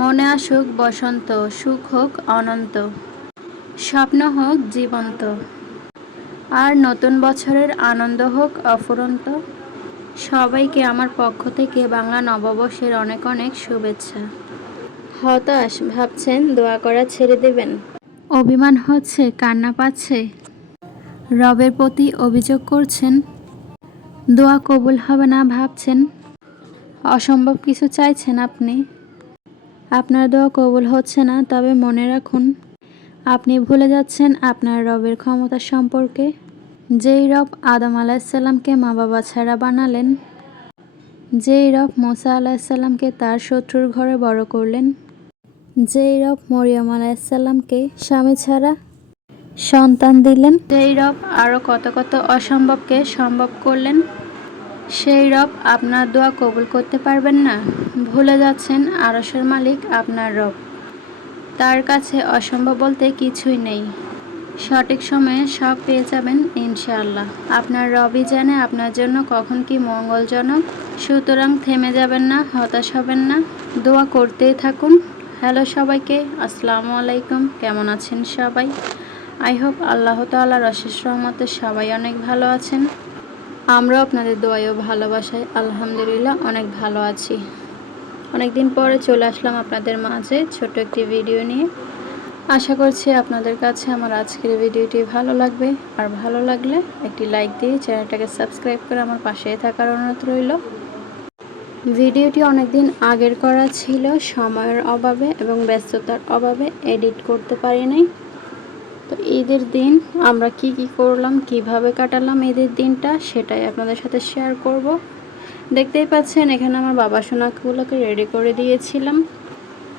মনে আসুক বসন্ত, সুখ হোক অনন্ত, স্বপ্ন হোক জীবন্ত। আর নতুন বছরের আনন্দ হোক অফুরন্ত। সবাইকে আমার পক্ষ থেকে বাংলা নববর্ষের অনেক অনেক শুভেচ্ছা। হতাশ ভাবছেন, দোয়া করা ছেড়ে দেবেন। অভিমান হচ্ছে, কান্না পাচ্ছে। রবের প্রতি অভিযোগ করছেন। দোয়া কবুল হবে না ভাবছেন। অসম্ভব কিছু চাইছেন আপনি। আপনার দোয়া কবুল হচ্ছে না, তবে মনে রাখুন, আপনি ভুলে যাচ্ছেন আপনার রবের ক্ষমতা সম্পর্কে। যেই রব আদম আলাহিসাল্লামকে মা বাবা ছাড়া বানালেন, যেই রব মোসা আলাহিসাল্লামকে তার শত্রুর ঘরে বড় করলেন, যেই রব মরিয়ম আলাহিসাল্লামকে স্বামী ছাড়া সন্তান দিলেন, যেই রব আরও কত কত অসম্ভবকে সম্ভব করলেন সেই রব আপনার দোয়া কবুল করতে পারবেন না। ভুলে যাচ্ছেন আরসের মালিক আপনার রব। তার কাছে অসম্ভব বলতে কিছুই নেই। সঠিক সময়ে সব পেয়ে যাবেন ইনশাআল্লাহ। আপনার রবই জানে আপনার জন্য কখন কি মঙ্গলজনক। সুতরাং থেমে যাবেন না, হতাশ হবেন না। দোয়া করতেই থাকুন। হ্যালো সবাইকে, আসসালামু আলাইকুম। কেমন আছেন সবাই? আই হোপ আল্লাহ তাল্লাহর অশেষ রহমতে সবাই অনেক ভালো আছেন। আমরাও আপনাদের দোয়াই ও ভালোবাসায়, আলহামদুলিল্লাহ, অনেক ভালো আছি। অনেক দিন পরে চলে আসলাম আপনাদের মাঝে ছোট একটি ভিডিও নিয়ে। আশা করছি আপনাদের কাছে আমার আজকের ভিডিওটি ভালো লাগবে। আর ভালো লাগলে একটি লাইক দিয়ে চ্যানেলটাকে সাবস্ক্রাইব করে আমার পাশেই থাকার অনুরোধ রইল। ভিডিওটি অনেকদিন আগের করা ছিল, সময়ের অভাবে এবং ব্যস্ততার অভাবে এডিট করতে পারি নাই তো ঈদের দিন আমরা কি কি করলাম, কীভাবে কাটালাম ঈদের দিনটা সেটাই আপনাদের সাথে শেয়ার করব। দেখতেই পাচ্ছেন, এখানে আমার বাবা সোনাগুলোকে রেডি করে দিয়েছিলাম।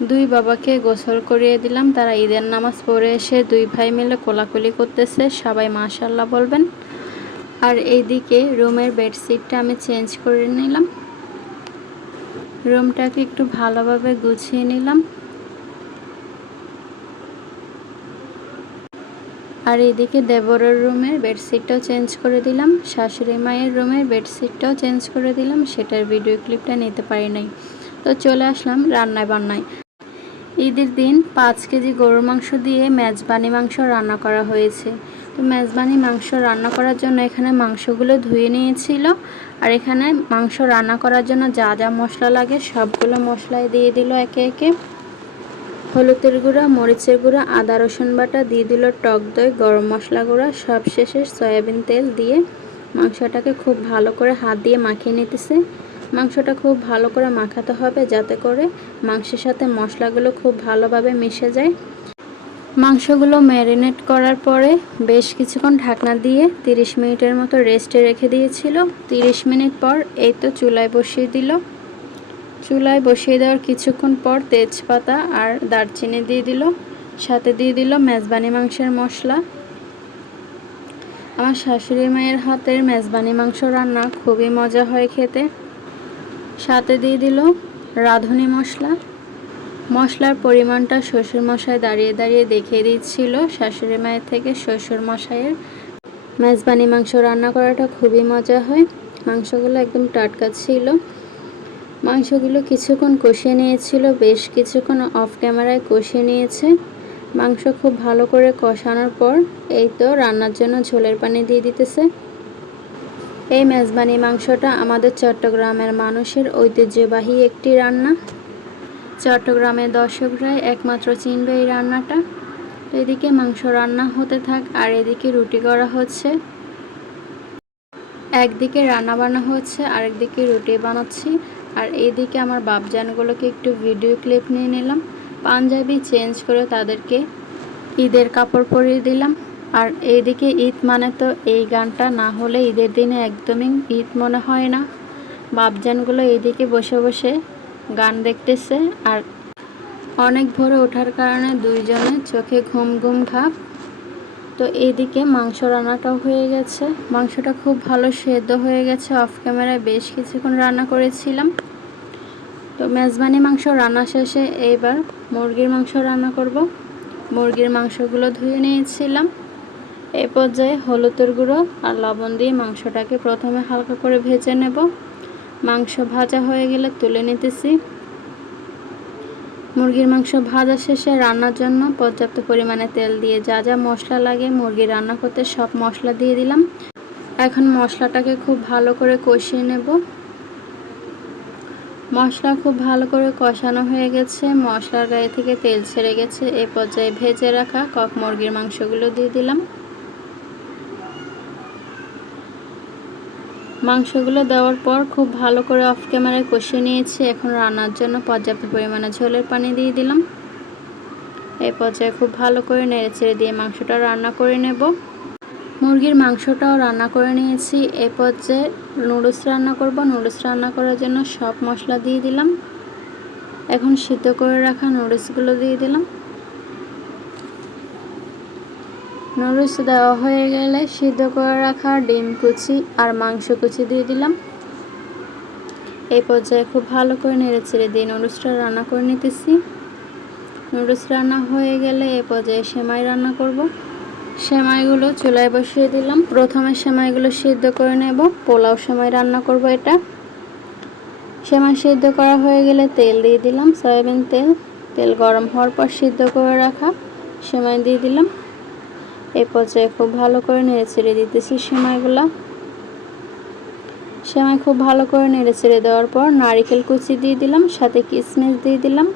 দুই বাবাকে গোসল করিয়ে দিলাম, তারা ঈদের নামাজ পড়ে এসে দুই ভাই মিলে কোলাকুলি করতেছে, সবাই মাশাল্লাহ বলবেন। আর এইদিকে রুমের বেডশিটটা আমি চেঞ্জ করে নিলাম। রুমটাকে একটু ভালোভাবে গুছিয়ে নিলাম। আর এদিকে দেবরের রুমের বেডশিটটাও চেঞ্জ করে দিলাম, শাশুড়ি মায়ের রুমের বেডশিটটাও চেঞ্জ করে দিলাম, সেটার ভিডিও ক্লিপটা নিতে পারি নাই। তো চলে আসলাম রান্নায় বান্নায়। ঈদের দিন পাঁচ কেজি গরুর মাংস দিয়ে মেজবানি মাংস রান্না করা হয়েছে। তো মেজবানি মাংস রান্না করার জন্য এখানে মাংসগুলো ধুয়ে নিয়েছিল, আর এখানে মাংস রান্না করার জন্য যা যা মশলা লাগে সবগুলো মশলাই দিয়ে দিল একে একে। হলুদের গুঁড়া, মরিচের গুঁড়া, আদা রসুন বাটা, দিয়ে দিল টক দই, গরম মশলা গুঁড়া সব শেষে সয়াবিন তেল দিয়ে মাংসটাকে খুব ভালো করে হাত দিয়ে মাখিয়ে নিতেছে। মাংসটা খুব ভালো করে মাখাতে হবে যাতে করে মাংসের সাথে মশলাগুলো খুব ভালোভাবে মিশে যায়। মাংসগুলো ম্যারিনেট করার পরে বেশ কিছুক্ষণ ঢাকনা দিয়ে 30 মিনিটের মতো রেস্টে রেখে দিয়েছিল। 30 মিনিট পর এই তো চুলায় বসিয়ে দিল। চুলায় বসিয়ে দেওয়ার কিছুক্ষণ পর তেজপাতা আর দারচিনি দিয়ে দিল। সাথে দিয়ে দিল মেজবানি মাংসের মশলা। আমার শাশুড়ি মায়ের হাতের মেজবানি মাংস রান্না খুবই মজা হয় খেতে। সাথে দিয়ে দিল রাঁধুনি মশলা। মশলার পরিমাণটা শ্বশুরমশাই দাঁড়িয়ে দাঁড়িয়ে দেখিয়ে দিচ্ছিল। শাশুড়ি মায়ের থেকে শ্বশুর মশাইয়ের মেজবানি মাংস রান্না করাটা খুবই মজা হয়। মাংসগুলো একদম টাটকা ছিল। মাংসগুলো কিছুক্ষণ কষিয়ে নিয়েছিল, বেশ কিছুক্ষণ অফ ক্যামেরায় কষিয়ে নিয়েছে। মাংস খুব ভালো করে কষানোর পর এই তো রান্নার জন্য ঝোলের পানি দিয়ে দিতেছে। এই মেজবানি মাংসটা আমাদের চট্টগ্রামের মানুষের ঐতিহ্যবাহী একটি রান্না। চট্টগ্রামের দর্শকরাই একমাত্র চিনবে এই রান্নাটা। এদিকে মাংস রান্না হতে থাক, আর এদিকে রুটি করা হচ্ছে। একদিকে রান্না বান্না হচ্ছে, আরেকদিকে রুটি বানাচ্ছি। আর এইদিকে আমার বাপজানগুলোকে একটু ভিডিও ক্লিপ নিয়ে নিলাম। পাঞ্জাবি চেঞ্জ করে তাদেরকে ঈদের কাপড় পরিয়ে দিলাম। আর এইদিকে ঈদ মানে তো এই গানটা, না হলে ঈদের দিনে একদমই ঈদ মনে হয় না। বাপজানগুলো এইদিকে বসে বসে গান দেখতেছে আর অনেক ভোরে ওঠার কারণে দুইজনে চোখে ঘুম ঘুম ভাব। তো এইদিকে মাংস রান্নাটাও হয়ে গেছে। মাংসটা খুব ভালো সেদ্ধ হয়ে গেছে। অফ ক্যামেরায় বেশ কিছুক্ষণ রান্না করেছিলাম। তো মেজবানি মাংস রান্না শেষে এইবার মুরগির মাংস রান্না করব। মুরগির মাংসগুলো ধুয়ে নিয়েছিলাম। এই পর্যায়ে হলুদের গুঁড়ো আর লবণ দিয়ে মাংসটাকে প্রথমে হালকা করে ভেজে নেব। মাংস ভাজা হয়ে গেলে তুলে নিতেছি। মুরগির মাংস ভাজা শেষে রান্নার জন্য পর্যাপ্ত পরিমাণে তেল দিয়ে যা যা মশলা লাগে মুরগি রান্না করতে সব মশলা দিয়ে দিলাম। এখন মশলাটাকে খুব ভালো করে কষিয়ে নেব। মশলা খুব ভালো করে কষানো হয়ে গেছে। মশলার গায়ে থেকে তেল ছেড়ে গেছে। এ পর্যায়ে ভেজে রাখা কক মুরগির মাংসগুলো দিয়ে দিলাম। মাংসগুলো দেওয়ার পর খুব ভালো করে অফ ক্যামেরায় কষিয়ে নিয়েছি। এখন রান্নার জন্য পর্যাপ্ত পরিমাণে ঝোলের পানি দিয়ে দিলাম। এই পর্যায়ে খুব ভালো করে নেড়ে ছেড়ে দিয়ে মাংসটা রান্না করে নেব। মুরগির মাংসটাও রান্না করে নিয়েছি। এই পর্যায়ে নুডলস রান্না করব। নুডলস রান্না করার জন্য সব মশলা দিয়ে দিলাম। এখন সিদ্ধ করে রাখা নুডলসগুলো দিয়ে দিলাম। নুডলস দেওয়া হয়ে গেলে সিদ্ধ করে রাখা ডিম কুচি আর মাংস কুচি দিয়ে দিলাম। এই পর্যায়ে খুব ভালো করে নেড়ে ছেড়ে দিয়ে নুডলসটা রান্না করে নিতেছি। নুডলস রান্না হয়ে গেলে এই পর্যায়ে সেমাই রান্না করব। সেমাইগুলো চুলায় বসিয়ে দিলাম। প্রথমে সেমাইগুলো সিদ্ধ করে নেব। পোলাও সেমাই রান্না করব এটা। সেমাই সিদ্ধ করা হয়ে গেলে তেল দিয়ে দিলাম, সয়াবিন তেল। তেল গরম হওয়ার পর সিদ্ধ করে রাখা সেমাই দিয়ে দিলাম। এই পর্যায়ে খুব ভালো করে নেড়ে ছেড়ে দিতেছি সেমাইগুলো। সেমাই খুব ভালো করে নেড়ে ছেড়ে দেওয়ার পর নারিকেল কুচি দিয়ে দিলাম, সাথে কিশমিশ দিয়ে দিলাম,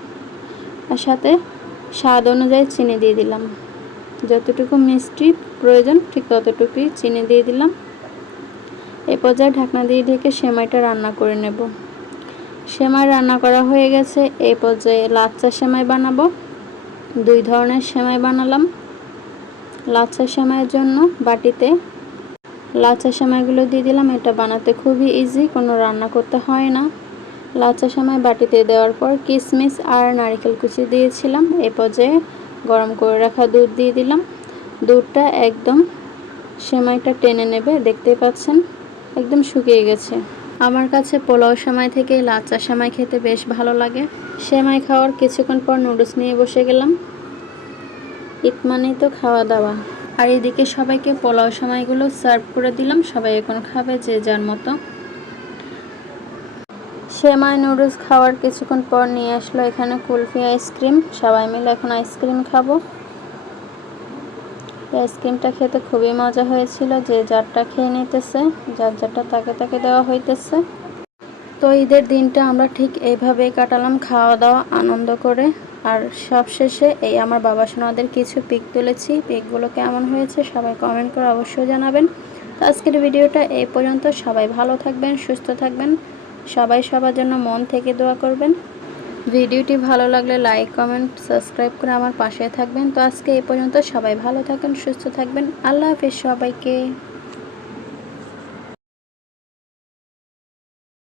আর সাথে স্বাদ অনুযায়ী চিনি দিয়ে দিলাম। যতটুকু মিষ্টি প্রয়োজন, ঠিক ততটুকুই চিনি দিয়ে দিলাম। এই পর্যায়ে ঢাকনা দিয়ে ঢেকে সেমাইটা রান্না করে নেব। সেমাই রান্না করা হয়ে গেছে এই পর্যায়ে লাচ্চা সেমাই বানাবো। দুই ধরনের সেমাই বানালাম। লাচ্চা সেমাইয়ের জন্য বাটিতে লাচ্চা সেমাইগুলো দিয়ে দিলাম। এটা বানাতে খুবই ইজি কোনো রান্না করতে হয় না। লাচ্চা সেমাই বাটিতে দেওয়ার পর কিশমিশ আর নারকেল কুচি দিয়েছিলাম। এই পর্যায়ে গরম করে রাখা দুধ দিয়ে দিলাম। দুধটা একদম সেমাইটা টেনে নেবে, দেখতেই পাচ্ছেন, একদম শুকিয়ে গেছে। আমার কাছে পোলাও সেমাই থেকে লাচ্চা সেমাই খেতে বেশ ভালো লাগে। সেমাই খাওয়ার কিছুক্ষণ পর নুডলস নিয়ে বসে গেলাম। ঈদ মানেই তো খাওয়া দাওয়া। আর এদিকে সবাইকে পোলাও সময়গুলো সার্ভ করে দিলাম। সবাই এখন খাবে যে যার মতো। সেমাই নুডলস খাওয়ার কিছুক্ষণ পর নিয়ে আসলো এখানে কুলফি আইসক্রিম। সবাই মিলে এখন আইসক্রিম খাব। আইসক্রিমটা খেতে খুবই মজা হয়েছিল, যে যারটা খেয়ে নিতেছে, যার যারটা তাকে তাকে দেওয়া হইতেছে। তো ঈদের দিনটা আমরা ঠিক এইভাবেই কাটালাম খাওয়া দাওয়া, আনন্দ করে। আর সব শেষে এই আমার বাবা সোনাদের কিছু পিক তুলেছি। পিকগুলো কেমন হয়েছে সবাই কমেন্ট করে অবশ্যই জানাবেন। তো আজকের ভিডিওটা এই পর্যন্ত। সবাই ভালো থাকবেন, সুস্থ থাকবেন। সবাই সবার জন্য মন থেকে দোয়া করবেন। ভিডিওটি ভালো লাগলে লাইক কমেন্ট সাবস্ক্রাইব করে আমার পাশে থাকবেন। তো আজকে এই পর্যন্ত সবাই ভালো থাকেন, সুস্থ থাকবেন। আল্লাহ হাফিজ সবাইকে।